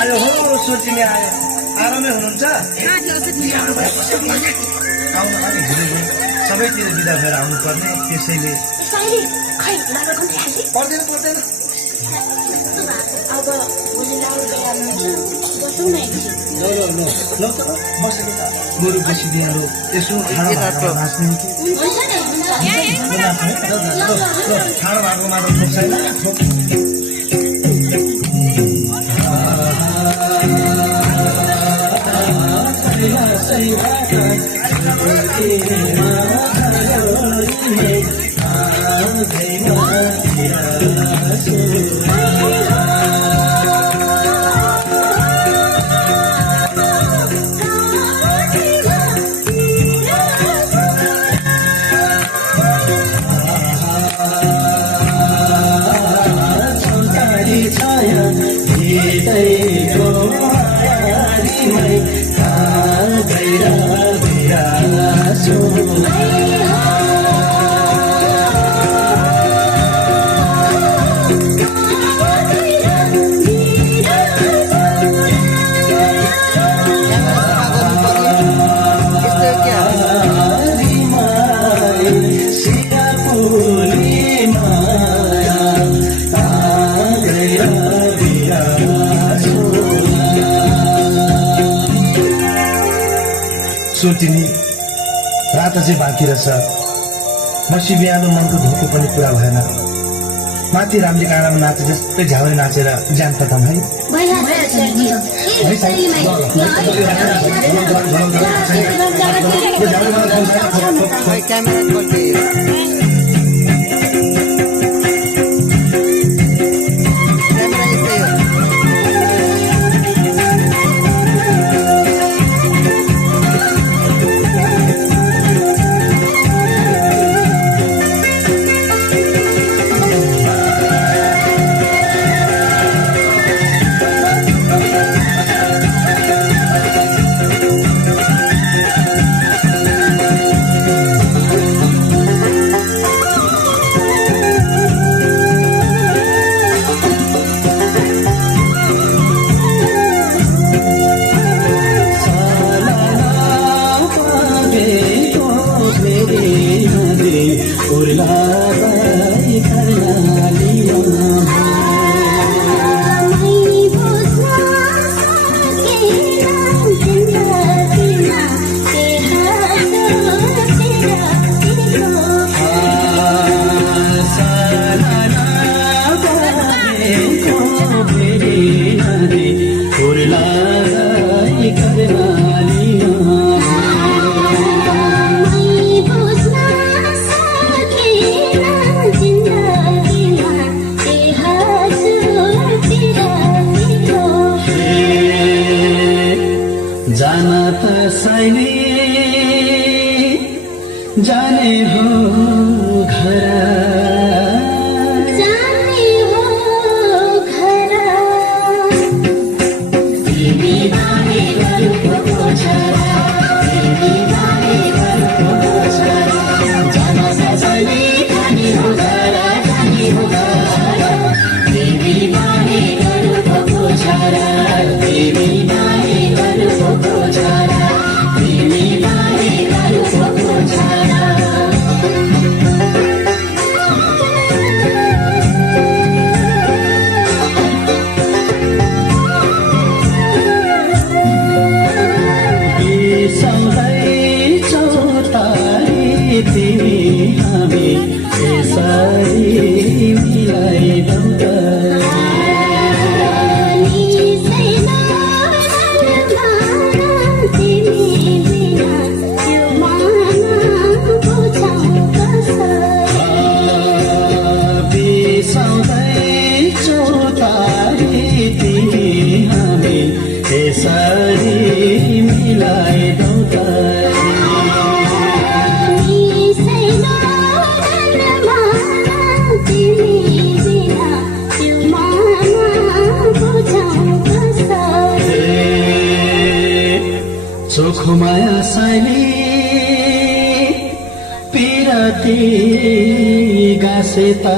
आयो हो सोचिने आयो आरामै हुनुहुन्छ आउनु अलिक ढिलो सबैतिर बिदा भएर आउनुपर्ने त्यसैले पर्दैन पर्दैन अब भोलि बसौँ न बसेको त गोरु बसिदिनु यसो ठाडो नाच्ने ठाडो भागोमा त छैन सोचिनी रात चाहिँ बाँकी रहेछ मसी बिहान मनको धोको पनि पुरा भएन माथि रामजी काँडामा नाचे जस्तै झ्याउरे नाचेर ज्यान खतम है जाने हो घर विरती गासेता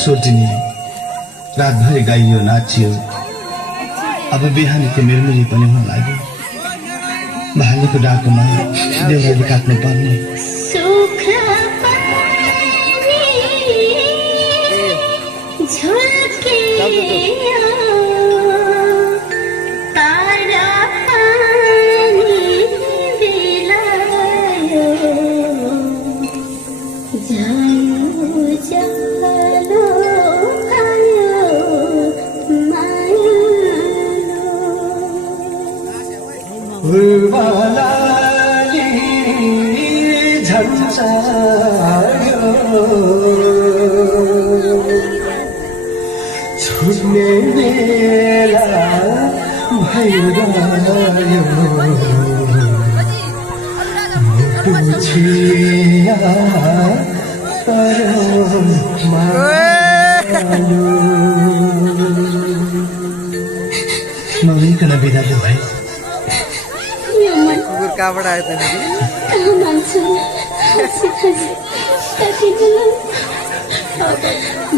सोल्टिनी रातभरि गाइयो नाचियो अब बिहान त्यो मिरमिरी पनि हुन लाग्यो भालुको डाकोमा देउराली काट्नु पर्ने उर्वलाली झन्झायो छुट्ने बेला भइरह्यो पुछिया तर मायो नभइकन बिदा भाइ कहाँबाट आयो त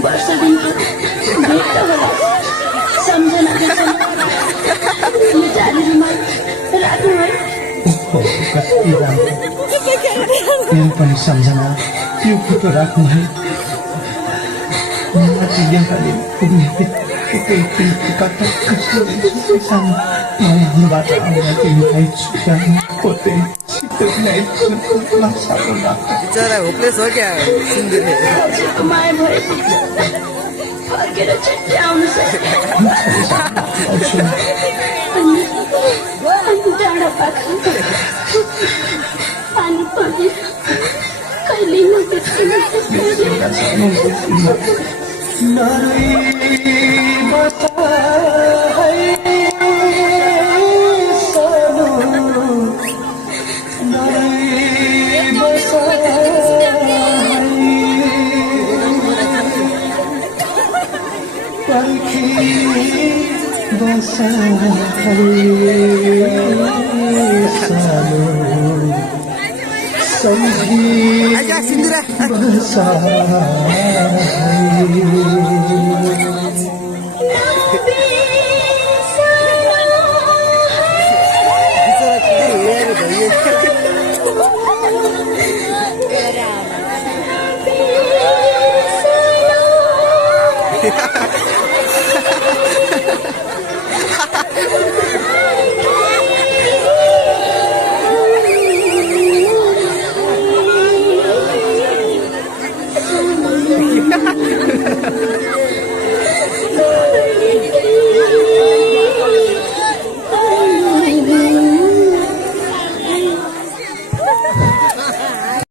वर्षदिनको भेट त होला सम्झना यो जालीमा राख्नु है मेरो पनि सम्झना यो फोटो राख्नु है माथि यहाँले पुग्ने बित्तिकै कता कस्तो सानो हुनबाट आएर तिमीलाई छुट्याउनु खोज्दै बिचरा होपलेस हो क्या सिन्दुरले माया भएपछि फर्केर छिट्टै आउनु अनि डाँडा पाखा पानी पर्ने कहिले नबिर्सिनु आजा सिन्दुरा बिचरा